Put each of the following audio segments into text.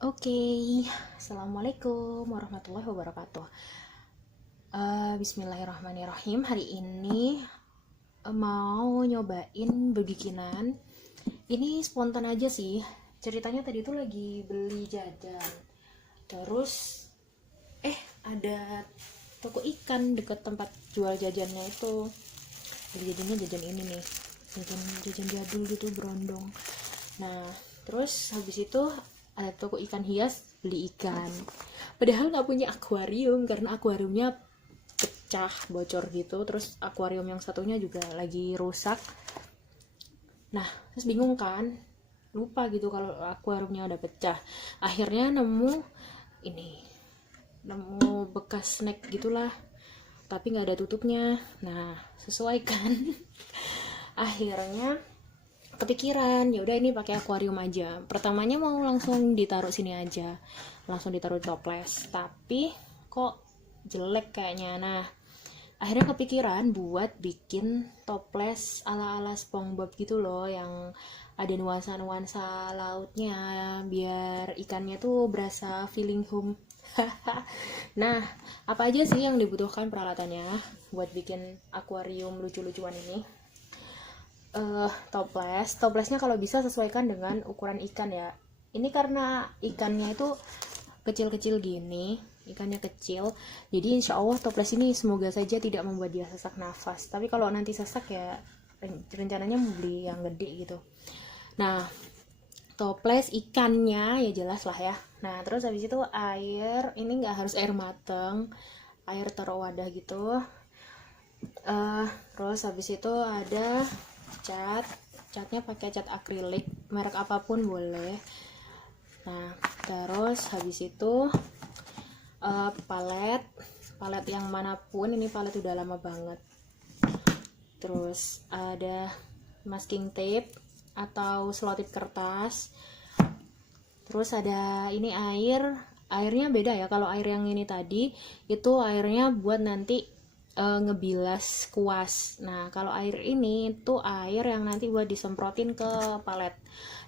Oke, Assalamualaikum warahmatullahi wabarakatuh. Bismillahirrahmanirrahim. Hari ini mau nyobain bikinan. Ini spontan aja sih. Ceritanya tadi tuh lagi beli jajan. Terus ada toko ikan deket tempat jual jajannya itu. Beli jajannya jajan ini nih. Jajan jadul gitu berondong. Nah, terus habis itu ada toko ikan hias, beli ikan. Padahal nggak punya akuarium karena akuariumnya pecah, bocor gitu. Terus akuarium yang satunya juga lagi rusak. Nah, terus bingung kan? Lupa gitu kalau akuariumnya udah pecah. Akhirnya ini, nemu bekas snack gitulah. Tapi nggak ada tutupnya. Nah, sesuai kan? Akhirnya kepikiran ya udah ini pakai akuarium aja. Pertamanya mau langsung ditaruh sini aja, langsung ditaruh toples, tapi kok jelek kayaknya. Nah, akhirnya kepikiran buat bikin toples ala-ala SpongeBob gitu loh, yang ada nuansa-nuansa lautnya biar ikannya tuh berasa feeling home. Nah, apa aja sih yang dibutuhkan peralatannya buat bikin akuarium lucu-lucuan ini? Toplesnya kalau bisa sesuaikan dengan ukuran ikan ya. Ini karena ikannya itu kecil-kecil gini, ikannya kecil, jadi insya Allah toples ini semoga saja tidak membuat dia sesak nafas. Tapi kalau nanti sesak ya rencananya mau beli yang gede gitu. Nah, toples ikannya ya jelas lah ya. Nah, terus habis itu air, ini nggak harus air mateng, air taruh wadah gitu. Terus habis itu ada catnya pakai cat akrilik merek apapun boleh. Nah, terus habis itu palet yang manapun, ini palet udah lama banget. Terus ada masking tape atau selotip kertas. Terus ada ini airnya beda ya. Kalau air yang ini tadi itu airnya buat nanti ngebilas kuas. Nah, kalau air ini tuh air yang nanti buat disemprotin ke palet.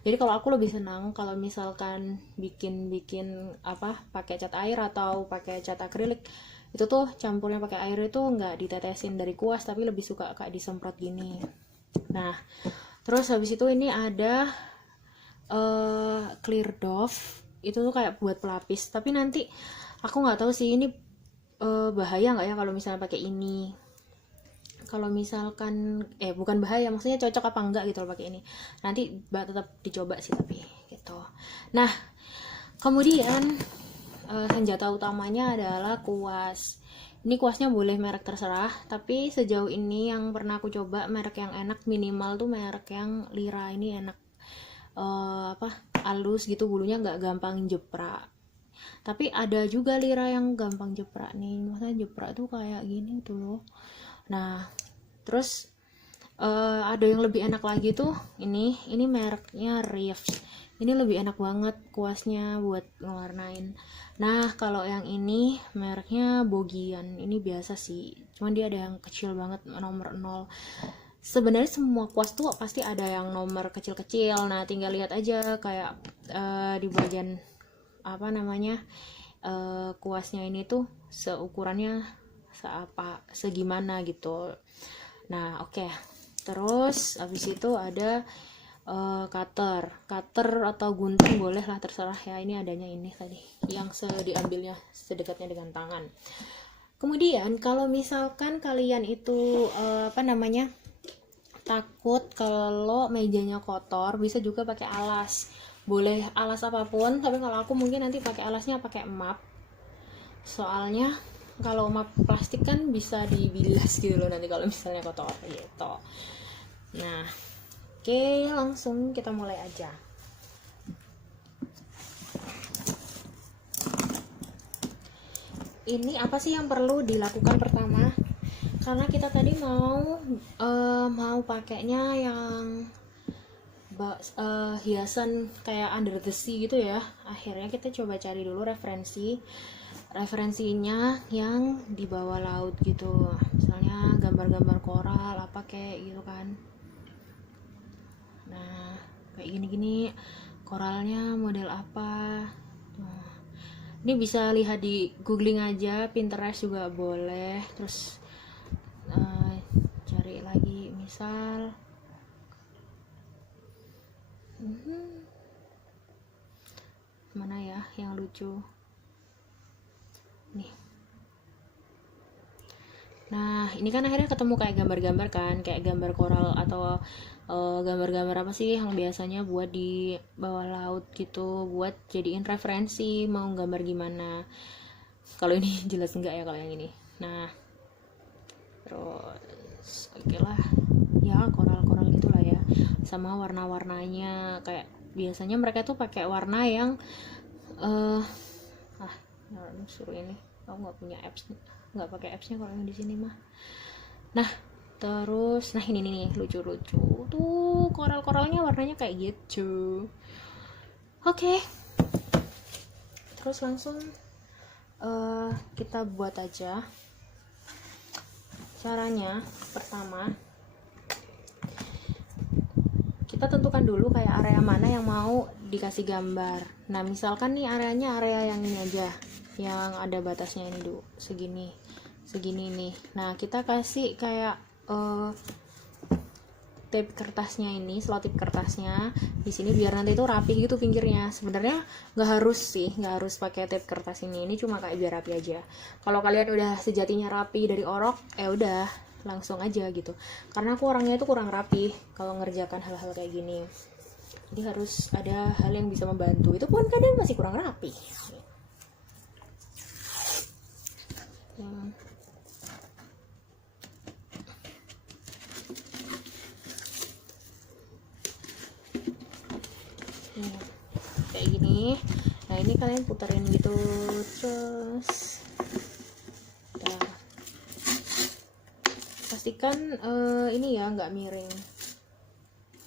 Jadi kalau aku lebih senang kalau misalkan bikin apa pakai cat air atau pakai cat akrilik, itu tuh campurnya pakai air itu nggak ditetesin dari kuas, tapi lebih suka kayak disemprot gini. Nah, terus habis itu ini ada clear doff, itu tuh kayak buat pelapis. Tapi nanti aku nggak tahu sih ini bahaya nggak ya kalau misalnya pakai ini. Kalau misalkan bukan bahaya, maksudnya cocok apa enggak gitu loh pakai ini. Nanti tetap dicoba sih tapi gitu. Nah, kemudian senjata utamanya adalah kuas. Ini kuasnya boleh merek terserah, tapi sejauh ini yang pernah aku coba merek yang enak minimal tuh merek yang Lira ini enak. Halus gitu, bulunya nggak gampang jeprak. Tapi ada juga Lira yang gampang jeprak nih, maksudnya jeprak tuh kayak gini tuh loh. Nah, terus ada yang lebih enak lagi tuh, ini mereknya Reeves. Ini lebih enak banget kuasnya buat ngewarnain. Nah, kalau yang ini mereknya Bogian. Ini biasa sih, cuman dia ada yang kecil banget, nomor 0. Sebenarnya semua kuas tuh pasti ada yang nomor kecil-kecil. Nah, tinggal lihat aja kayak di bagian apa namanya, kuasnya ini tuh seukurannya segimana gitu. Nah, oke. Terus habis itu ada cutter atau gunting boleh lah, terserah ya. Ini adanya ini tadi yang diambilnya sedekatnya dengan tangan. Kemudian kalau misalkan kalian itu takut kalau mejanya kotor, bisa juga pakai alas. Boleh alas apapun, tapi kalau aku mungkin nanti pakai alasnya pakai map. Soalnya kalau map plastik kan bisa dibilas gitu loh nanti kalau misalnya kotor gitu. Nah, oke, langsung kita mulai aja. Ini apa sih yang perlu dilakukan pertama? Karena kita tadi mau pakainya yang hiasan kayak under the sea gitu ya. Akhirnya kita coba cari dulu referensinya yang di bawah laut gitu, misalnya gambar-gambar koral apa kayak gitu kan. Nah, kayak gini-gini koralnya model apa, Ini bisa lihat di googling aja, Pinterest juga boleh. Terus cari lagi misal mana ya yang lucu nih. Nah ini kan akhirnya ketemu kayak gambar-gambar kan, kayak gambar koral atau gambar-gambar apa sih yang biasanya buat di bawah laut gitu, buat jadiin referensi mau gambar gimana. Kalau ini jelas enggak ya kalau yang ini. Nah terus oke lah ya, koral-koral gitulah ya, sama warna-warnanya. Kayak biasanya mereka tuh pakai warna yang suruh ini, aku nggak punya apps, nggak pakai appsnya kalau yang di sini mah. Nah terus nah ini nih lucu-lucu tuh, koral-koralnya warnanya kayak gitu. Oke. Terus langsung kita buat aja. Caranya pertama, kita tentukan dulu kayak area mana yang mau dikasih gambar. Nah misalkan nih areanya area yang ini aja, yang ada batasnya ini dulu, segini nih. Nah kita kasih kayak tape kertasnya ini, selotip kertasnya di sini biar nanti itu rapi gitu pinggirnya. Sebenarnya nggak harus pakai tape kertas ini cuma kayak biar rapi aja. Kalau kalian udah sejatinya rapi dari orok, udah langsung aja gitu. Karena aku orangnya itu kurang rapi kalau ngerjakan hal-hal kayak gini, jadi harus ada hal yang bisa membantu. Itu pun kadang masih kurang rapi. Kayak gini. Nah ini kalian puterin gitu terus. Pastikan ini ya nggak miring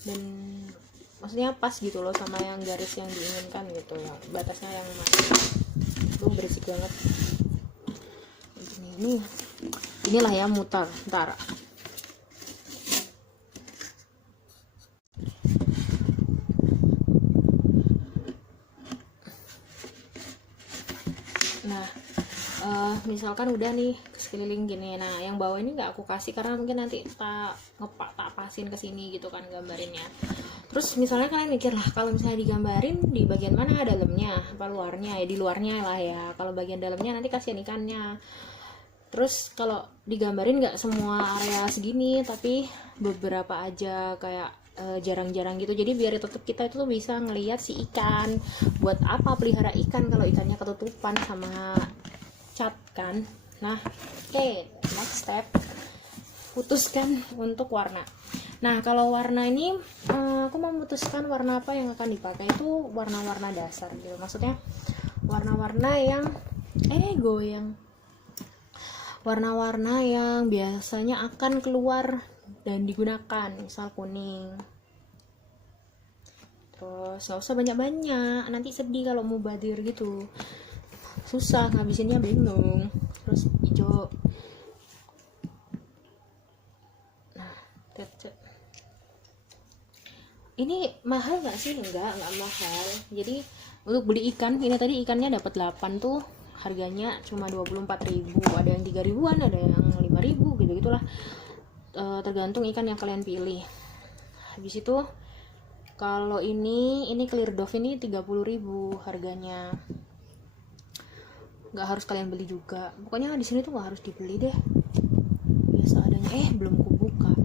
dan maksudnya pas gitu loh sama yang garis yang diinginkan gitu ya, batasnya yang masuk. Tuh berisik banget inilah ya, mutar ntar. Nah misalkan udah nih sekeliling gini. Nah yang bawah ini nggak aku kasih karena mungkin nanti tak pasin ke sini gitu kan gambarinnya. Terus misalnya kalian mikir lah, kalau misalnya digambarin di bagian mana, dalamnya apa luarnya? Ya di luarnya lah ya. Kalau bagian dalamnya nanti kasihan ikannya. Terus kalau digambarin nggak semua area segini, tapi beberapa aja kayak jarang-jarang gitu. Jadi biar tetap kita itu tuh bisa ngelihat si ikan. Buat apa pelihara ikan kalau ikannya ketutupan sama cat kan? Nah, next step, putuskan untuk warna. Nah, kalau warna ini aku memutuskan warna apa yang akan dipakai itu warna-warna dasar gitu. Maksudnya warna-warna yang warna-warna yang biasanya akan keluar dan digunakan, misal kuning. Terus nggak usah banyak-banyak, nanti sedih kalau mau badir gitu, susah ngabisinnya, bingung. Terus hijau. Nah ini mahal nggak sih? Enggak mahal. Jadi untuk beli ikan ini tadi, ikannya dapat 8 tuh, harganya cuma 24.000, ada yang 3.000-an, ada yang 5.000 gitu-gitulah, tergantung ikan yang kalian pilih. Habis itu kalau ini clear dove ini 30.000 harganya. Nggak harus kalian beli juga, pokoknya di sini tuh nggak harus dibeli deh, biasa adanya. Belum kubuka.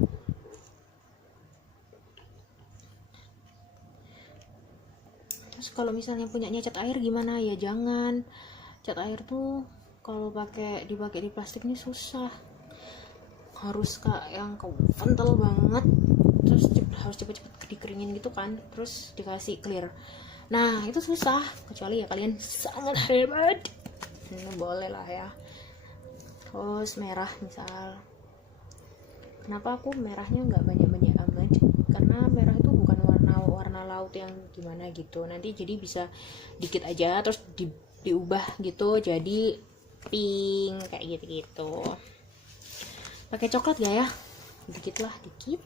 Terus kalau misalnya punyanya cat air gimana ya? Jangan, cat air tuh kalau dipakai di plastik ini susah, harus yang kental banget, terus harus cepet-cepet dikeringin gitu kan, terus dikasih clear. Nah itu susah, kecuali ya kalian sangat hebat, boleh lah ya. Terus merah misal, kenapa aku merahnya nggak banyak-banyak amat, karena merah itu bukan warna laut yang gimana gitu, nanti jadi bisa dikit aja terus diubah gitu jadi pink kayak gitu. Pakai coklat gak ya? Dikit lah, dikit.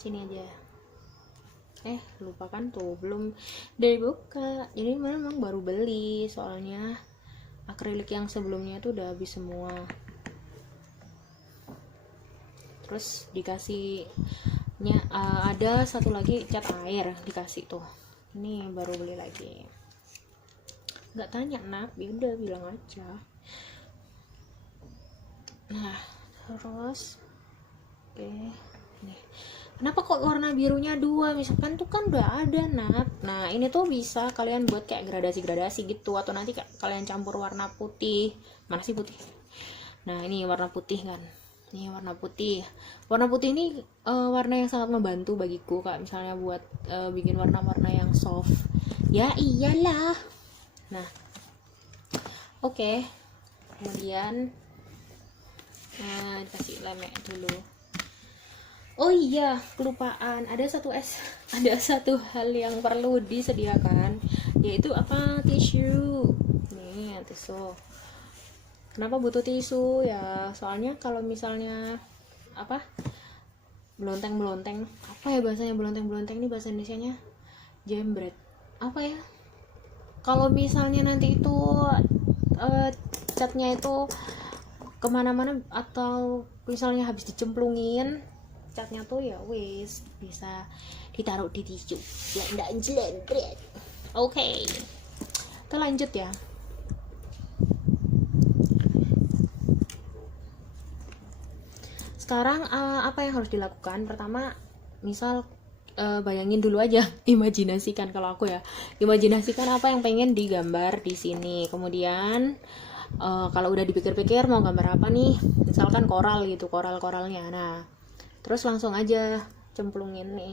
Sini aja. lupa kan tuh belum dibuka, jadi memang baru beli, soalnya akrilik yang sebelumnya tuh udah habis semua. Terus dikasihnya ada satu lagi cat air dikasih tuh, ini baru beli lagi. Nggak tanya nak, ya udah bilang aja. Nah terus oke, nih kenapa kok warna birunya dua, misalkan tuh kan udah ada nak. Nah ini tuh bisa kalian buat kayak gradasi gitu, atau nanti kalian campur warna putih. Mana sih putih? Nah ini warna putih kan, ini warna putih ini warna yang sangat membantu bagiku, kayak misalnya buat bikin warna-warna yang soft ya iyalah. Nah oke. Kemudian dikasih lemek dulu. Oh iya, kelupaan. Ada satu hal yang perlu disediakan, yaitu apa? Tisu. Nih, tisu. Kenapa butuh tisu ya? Soalnya kalau misalnya apa? Belonteng, apa ya bahasanya belonteng ini bahasa Indonesianya? Jembret. Apa ya? Kalau misalnya nanti itu catnya itu kemana-mana, atau misalnya habis dicemplungin catnya tuh, ya wis bisa ditaruh di tisu ya, ndak jelentret. Oke, kita lanjut ya. Sekarang apa yang harus dilakukan? Pertama, misal bayangin dulu aja, imajinasikan. Kalau aku ya, imajinasikan apa yang pengen digambar di sini. Kemudian kalau udah dipikir-pikir mau gambar apa nih, misalkan koral gitu, koralnya. Nah terus langsung aja cemplungin nih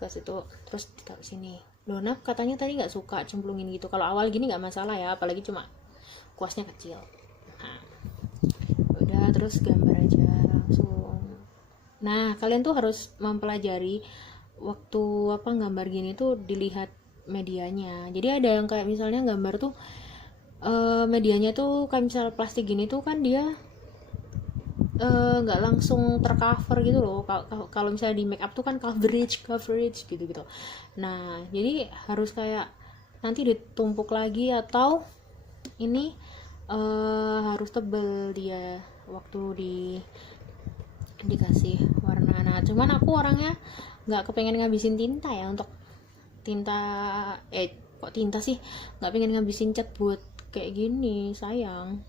ke situ, terus ditaruh sini. Loh Naf, katanya tadi nggak suka cemplungin gitu. Kalau awal gini nggak masalah ya, apalagi cuma kuasnya kecil. Nah udah, terus gambar aja langsung. Nah kalian tuh harus mempelajari waktu apa gambar gini tuh, dilihat medianya. Jadi ada yang kayak misalnya gambar tuh medianya tuh kayak misal plastik gini tuh kan dia nggak langsung tercover gitu loh. Kalau misalnya di make up tuh kan coverage gitu. Nah jadi harus kayak nanti ditumpuk lagi, atau ini harus tebel dia waktu dikasih warna. Nah cuman aku orangnya nggak kepengen ngabisin tinta ya, untuk tinta sih, nggak pengen ngabisin cat buat kayak gini, sayang.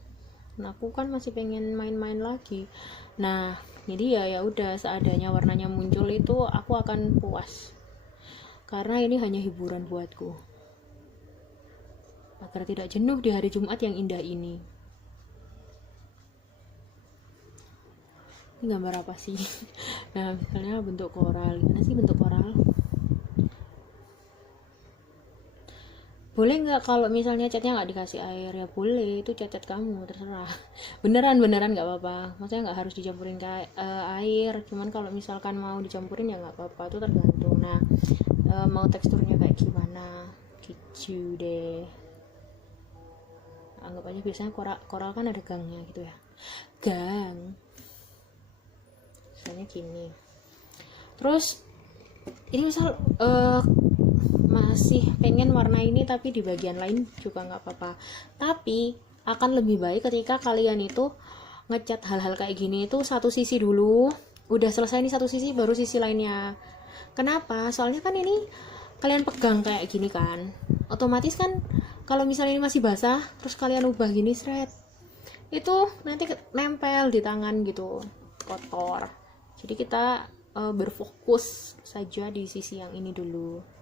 Nah, aku kan masih pengen main-main lagi. Nah jadi ya udah, seadanya warnanya muncul itu aku akan puas, karena ini hanya hiburan buatku agar tidak jenuh di hari Jumat yang indah ini. Ini gambar apa sih? Nah misalnya bentuk koral. Gimana sih bentuk koral? Boleh nggak kalau misalnya catnya nggak dikasih air? Ya boleh, itu cat kamu, terserah. Beneran nggak apa-apa, maksudnya nggak harus dicampurin ke air, cuman kalau misalkan mau dicampurin ya nggak apa-apa, itu tergantung. Nah mau teksturnya kayak gimana gitu deh. Anggap aja biasanya koral kan ada gangnya gitu ya, gang misalnya gini. Terus ini misal masih pengen warna ini tapi di bagian lain juga nggak apa-apa, tapi akan lebih baik ketika kalian itu ngecat hal-hal kayak gini itu satu sisi dulu, udah selesai nih satu sisi baru sisi lainnya. Kenapa? Soalnya kan ini kalian pegang kayak gini kan, otomatis kan kalau misalnya ini masih basah terus kalian ubah gini seret, itu nanti nempel di tangan gitu, kotor. Jadi kita berfokus saja di sisi yang ini dulu.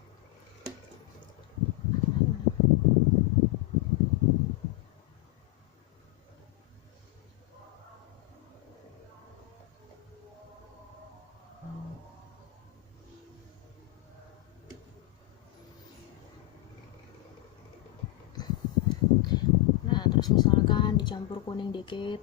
Nah terus misalkan dicampur kuning dikit,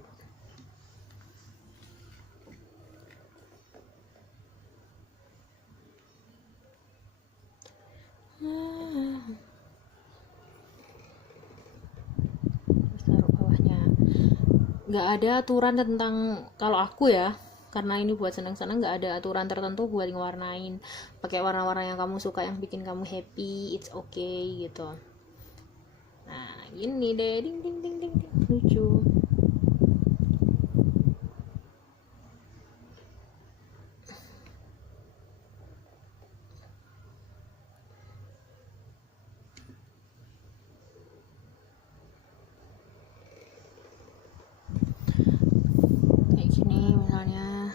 nggak ada aturan tentang, kalau aku ya, karena ini buat seneng-seneng, nggak ada aturan tertentu buat ngewarnain. Pakai warna-warna yang kamu suka, yang bikin kamu happy, it's okay gitu. Nah ini deh, ding ding ding ding, ding. Lucu. Kayak gini misalnya.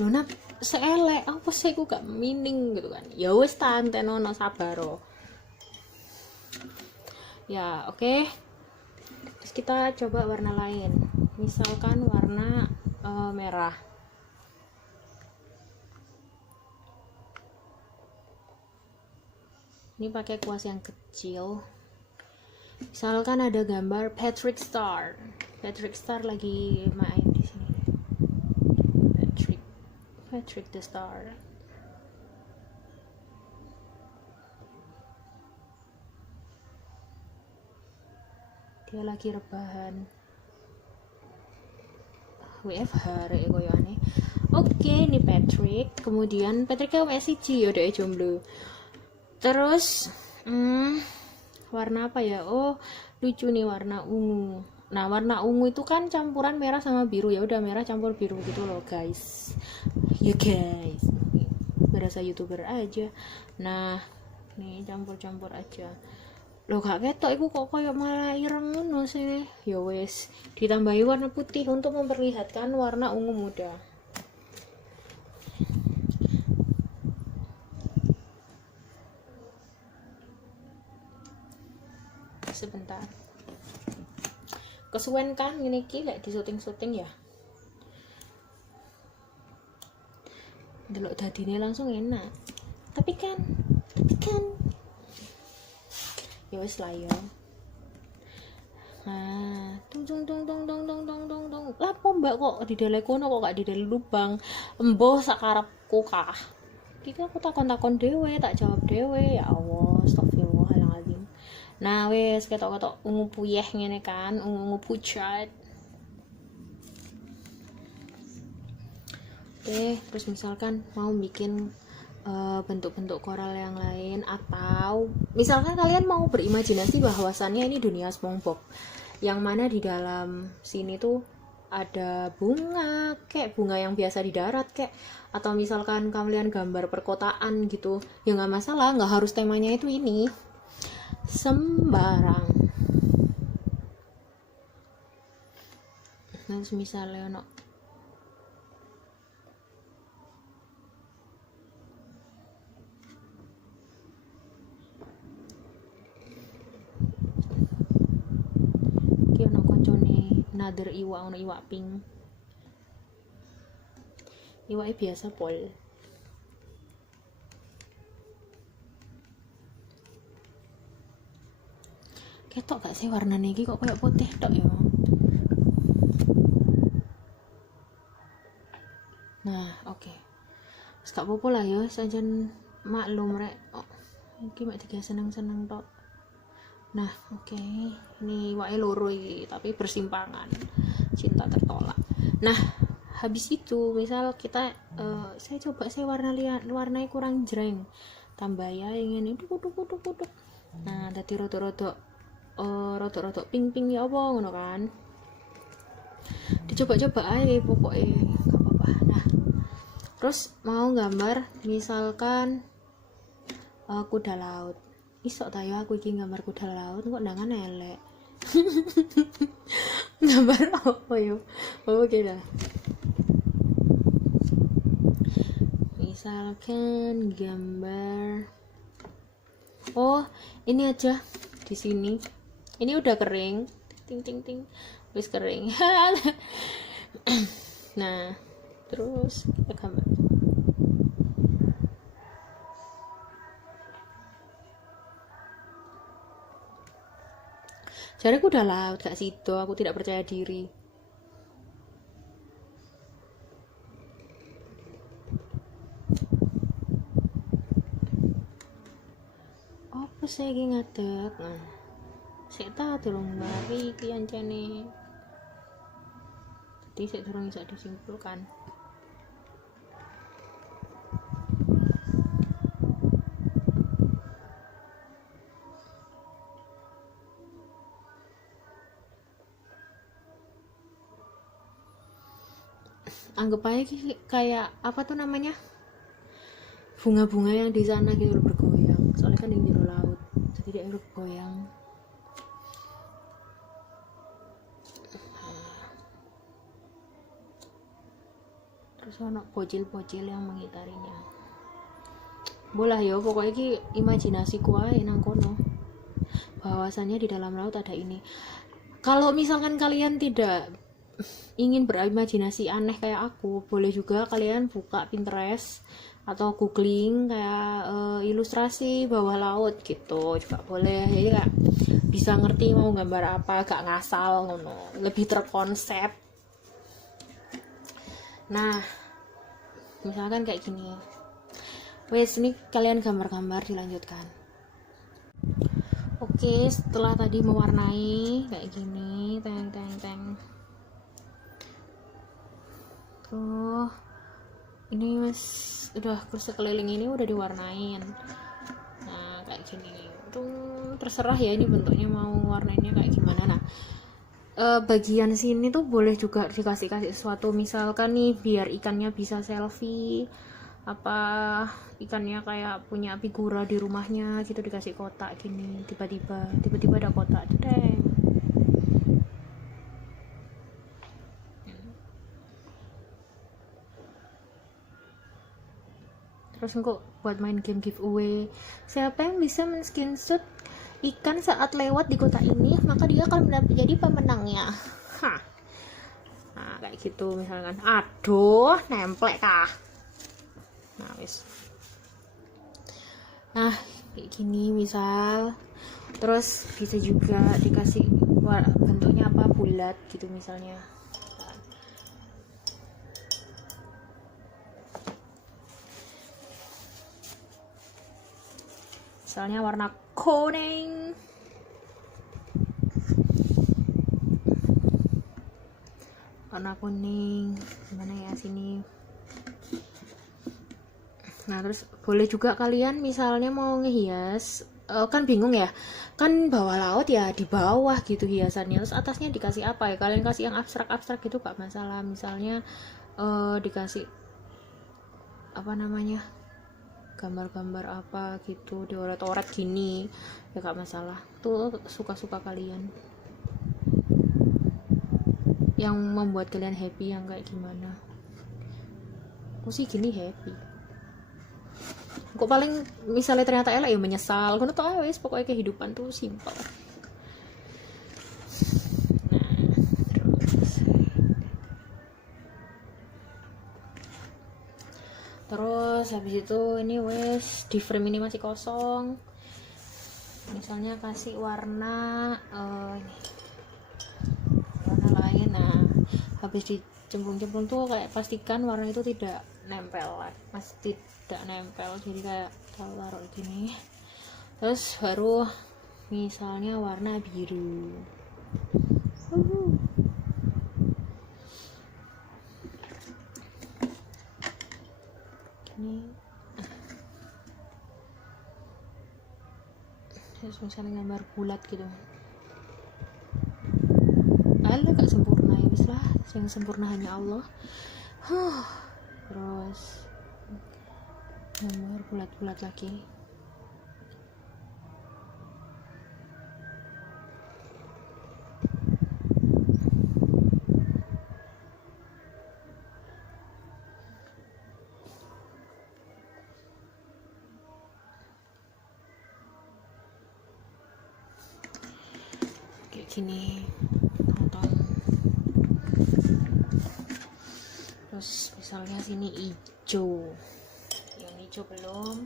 Luna seelek apa sih, aku gak mining gitu kan. Ya wis tante nono sabaro. Ya oke. Terus kita coba warna lain, misalkan warna merah. Ini pakai kuas yang kecil. Misalkan ada gambar Patrick Star lagi main di sini. Patrick the Star. Dia lagi rebahan. WFH rek koyoane. Oke, ini Patrick. Kemudian Patricknya WSG ya, udah jomblo. Terus warna apa ya? Oh, lucu nih, warna ungu. Nah, warna ungu itu kan campuran merah sama biru, ya udah merah campur biru gitu loh, guys. Ya guys. Berasa YouTuber aja. Nah, nih campur-campur aja. Loh gak ketok iku kok kayak malah ireng ngono sih. Ya wes, ditambahi warna putih untuk memperlihatkan warna ungu muda. Sebentar. Kesuwen kan ngene iki lek di syuting-syuting ya. Delok dadine langsung enak. Tapi kan ya wis lah ya. Nah, tung tung tung tung tung tung tung tung tung. Lapo mbak kok didele kono kok gak didele lubang. Embuh sakarepku kah. Iki aku takon-takon dhewe, tak jawab dhewe. Ya Allah, astagfirullahaladzim. Nah, wis ketok-ketok ungu puyeh ngene kan, ungu pucat. Oke, terus misalkan mau bikin bentuk-bentuk koral yang lain, atau misalkan kalian mau berimajinasi bahwasannya ini dunia SpongeBob yang mana di dalam sini tuh ada bunga, kayak bunga yang biasa di darat kayak, atau misalkan kalian gambar perkotaan gitu, ya nggak masalah, nggak harus temanya itu ini, sembarang. Nah, misalnya no, another iwak, ono iwak pink, iwaknya biasa pol. Ketok gak sih warnanya ini kok kayak putih tok ya. Nah oke, gak apa-apa lah ya, sajen maklum rek. Oh, ini mek tiga seneng-seneng tok. Nah oke, ini iwaknya loro iki tapi bersimpangan, cinta tertolak. Nah habis itu misal kita saya coba warnanya kurang jreng, tambah ya ingin itu kutuk. Nah dadi rodok pink ya apa ngono kan, dicoba-coba aja pokoknya gak apa-apa. Nah terus mau gambar misalkan kuda laut, isok tayo aku iki gambar kuda laut kok ndangan elek. Gambar apa yo? Oke dah. Misalkan gambar, oh ini aja di sini. Ini udah kering, ting wis kering. Nah terus kita gambar. Jadi aku udah laut gak situ, aku tidak percaya diri. Apa sih iki ngadeg? Nah, sik ta durung mari iki ancene. ngerti sik durung bisa disimpulkan. Anggap aja kayak apa tuh namanya, bunga-bunga yang di sana gitu loh bergoyang, soalnya kan yang jero laut jadi dia bergoyang. Terus ono bocil-bocil yang mengitarinya. Bolah ya pokoknya ki imajinasiku ae nang kono bahwasannya di dalam laut ada ini. Kalau misalkan kalian tidak ingin berimajinasi aneh kayak aku, boleh juga kalian buka Pinterest atau googling kayak ilustrasi bawah laut gitu juga boleh, jadi kayak bisa ngerti mau gambar apa, gak ngasal ngono, lebih terkonsep. Nah misalkan kayak gini, wes ini kalian gambar-gambar dilanjutkan. Oke, setelah tadi mewarnai kayak gini, teng tuh ini mas udah sekeliling ini udah diwarnain. Nah kayak gini tuh terserah ya ini bentuknya mau warnanya kayak gimana. Nah bagian sini tuh boleh juga dikasih sesuatu, misalkan nih biar ikannya bisa selfie, apa ikannya kayak punya figura di rumahnya gitu, dikasih kotak gini, tiba-tiba ada kotak deng. Terus kok buat main game giveaway, siapa yang bisa men-screenshot ikan saat lewat di kota ini maka dia akan menjadi pemenangnya. Hah. Nah kayak gitu misalkan, aduh nemplek kah. Nah wis, nah kayak gini misal. Terus bisa juga dikasih bentuknya apa, bulat gitu misalnya. Misalnya warna kuning, gimana ya sini. Nah terus boleh juga kalian misalnya mau ngehias, kan bingung ya, kan bawah laut ya di bawah gitu hiasannya, terus atasnya dikasih apa ya, kalian kasih yang abstrak gitu gak masalah. Misalnya dikasih apa namanya, gambar-gambar apa gitu dioret-oret gini ya gak masalah, tuh suka-suka kalian yang membuat kalian happy, yang kayak gimana. Aku sih gini happy kok, paling misalnya ternyata elek ya menyesal kono tuh wis, pokoknya kehidupan tuh simpel. Terus habis itu ini wes di frame ini masih kosong, misalnya kasih warna ini warna lain. Nah habis dicemplung-cemplung tuh kayak pastikan warna itu tidak nempel, masih tidak nempel, jadi kayak taruh gini. Terus baru misalnya warna biru. Gini. Terus misalnya gambar bulat gitu. Alah gak sempurna ya wis lah, yang sempurna hanya Allah. Terus gambar bulat-bulat lagi. Kayak gini. Tonton. Terus misalnya sini hijau. Yang hijau belum.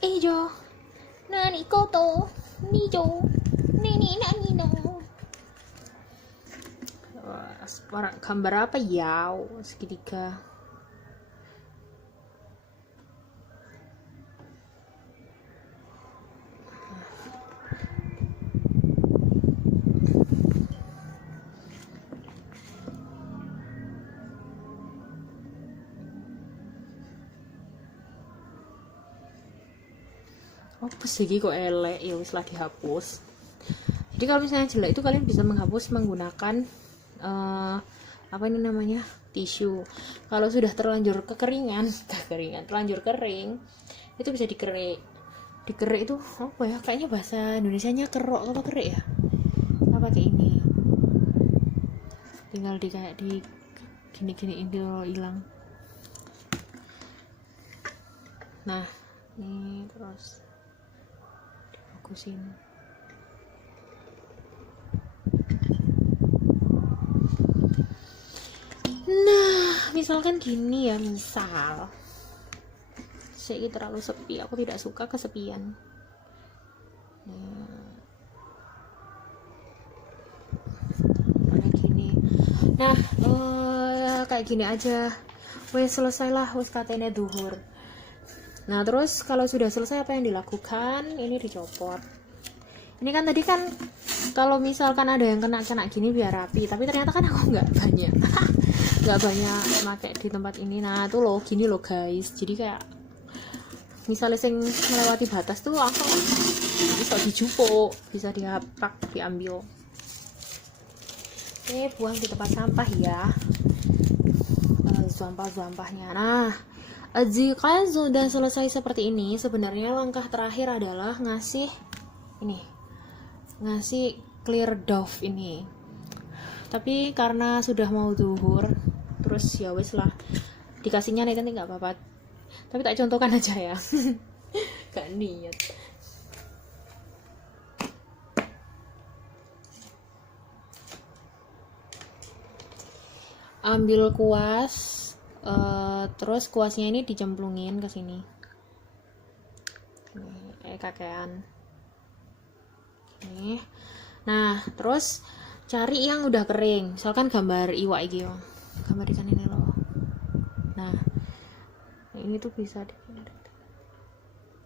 Hijau. Nani koto. Hijau. Nini nani no. Gambar apa ya? Segitiga. apa sih kok elek ya wis lah dihapus. Jadi kalau misalnya jelek itu kalian bisa menghapus menggunakan apa ini namanya, tisu. Kalau sudah terlanjur kekeringan terlanjur kering, itu bisa dikerik itu apa ya, kayaknya bahasa Indonesianya kerok apa kerik ya, apa pakai ini, tinggal di kayak di gini ini hilang. Nah ini terus difokusin. Nah misalkan gini ya, misal saya terlalu sepi, aku tidak suka kesepian. Kayak gini. Nah kayak gini aja, wes selesai lah, wes katanya duhur. Nah terus kalau sudah selesai apa yang dilakukan, ini dicopot. Ini kan tadi kan kalau misalkan ada yang kena gini biar rapi, tapi ternyata kan aku nggak banyak nggak banyak pakai di tempat ini. Nah tuh loh gini loh guys, jadi kayak misalnya sing melewati batas tuh langsung bisa dijupuk, bisa dihaprak, diambil. Oke, buang di tempat sampah ya, sampah-sampahnya. Nah jika sudah selesai seperti ini, sebenarnya langkah terakhir adalah ngasih clear doff ini. Tapi karena sudah mau zuhur, terus ya wes lah dikasihnya nih, nanti nggak apa-apa, tapi tak contohkan aja ya. Gak niat. Ambil kuas, terus kuasnya ini dicemplungin ke sini, kakean nih. Nah terus cari yang udah kering, misalkan gambar iwak iki yo, gambar ikan ini loh. Nah ini tuh bisa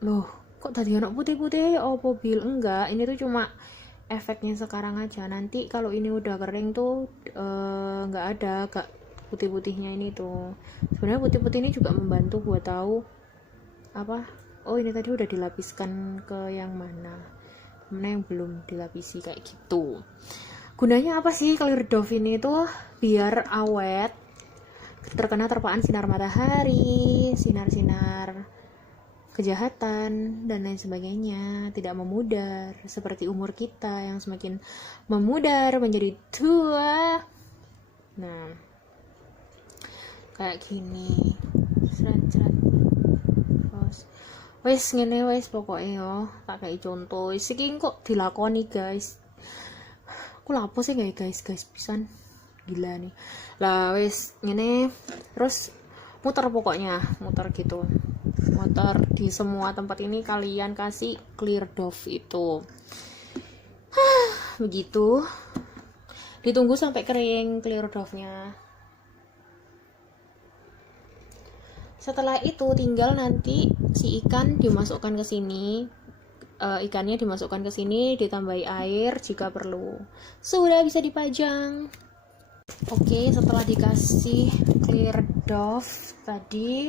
loh, kok tadi anak putih-putih ya opo bil, enggak, ini tuh cuma efeknya sekarang aja. Nanti kalau ini udah kering tuh nggak ada putih-putihnya ini tuh. Sebenarnya putih-putih ini juga membantu buat tahu apa, oh ini tadi udah dilapiskan ke yang mana yang belum dilapisi, kayak gitu. Gunanya apa sih clear doff ini tuh? Biar awet, terkena terpaan sinar matahari, sinar-sinar kejahatan dan lain sebagainya, tidak memudar seperti umur kita yang semakin memudar menjadi tua. Nah kayak gini, seret-seret. Terus wes ngene wes pokoknya yo, tak kayak contoh iki kok dilakoni guys. Aku lapo sih guys pisan, gila nih lah. Wes ngene terus muter, pokoknya muter gitu, muter di semua tempat ini kalian kasih clear doff itu. Begitu, ditunggu sampai kering clear doffnya. Setelah itu tinggal nanti si ikan dimasukkan ke sini, ikannya dimasukkan ke sini, ditambahi air jika perlu. Sudah bisa dipajang. Oke, setelah dikasih clear doff tadi,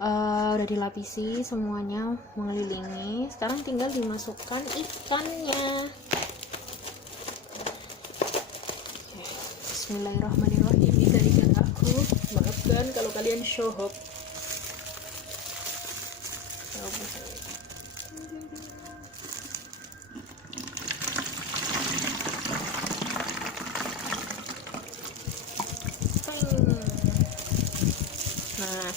udah dilapisi semuanya mengelilingi. Sekarang tinggal dimasukkan ikannya. Bismillahirrahmanirrahim. Ini dari kakakku, maafkan kalau kalian shock. Nah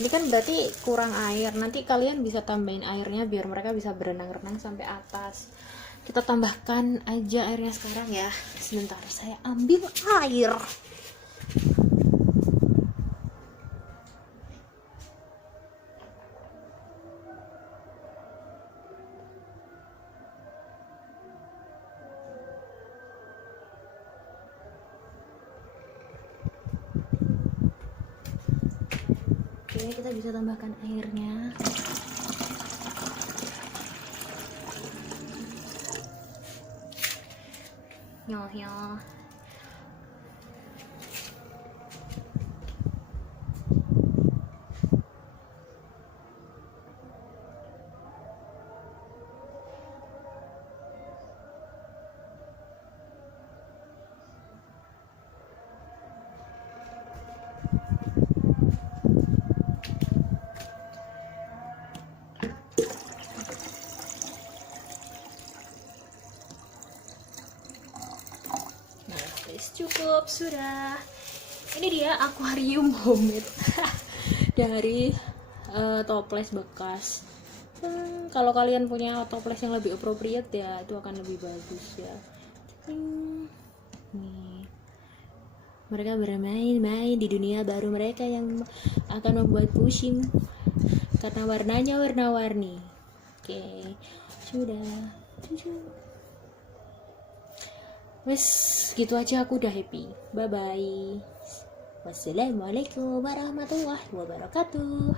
ini kan berarti kurang air, nanti kalian bisa tambahin airnya biar mereka bisa berenang-renang sampai atas. Kita tambahkan aja airnya sekarang ya. Sebentar saya ambil air. Oke, kita bisa tambahkan airnya. Nyol. cukup sudah. Ini dia akuarium homemade dari toples bekas. Kalau kalian punya toples yang lebih appropriate ya itu akan lebih bagus ya. Nih, mereka bermain-main di dunia baru mereka yang akan membuat pusing karena warnanya warna-warni. Oke, sudah. Wes, gitu aja aku udah happy. Bye bye. Wassalamualaikum warahmatullahi wabarakatuh.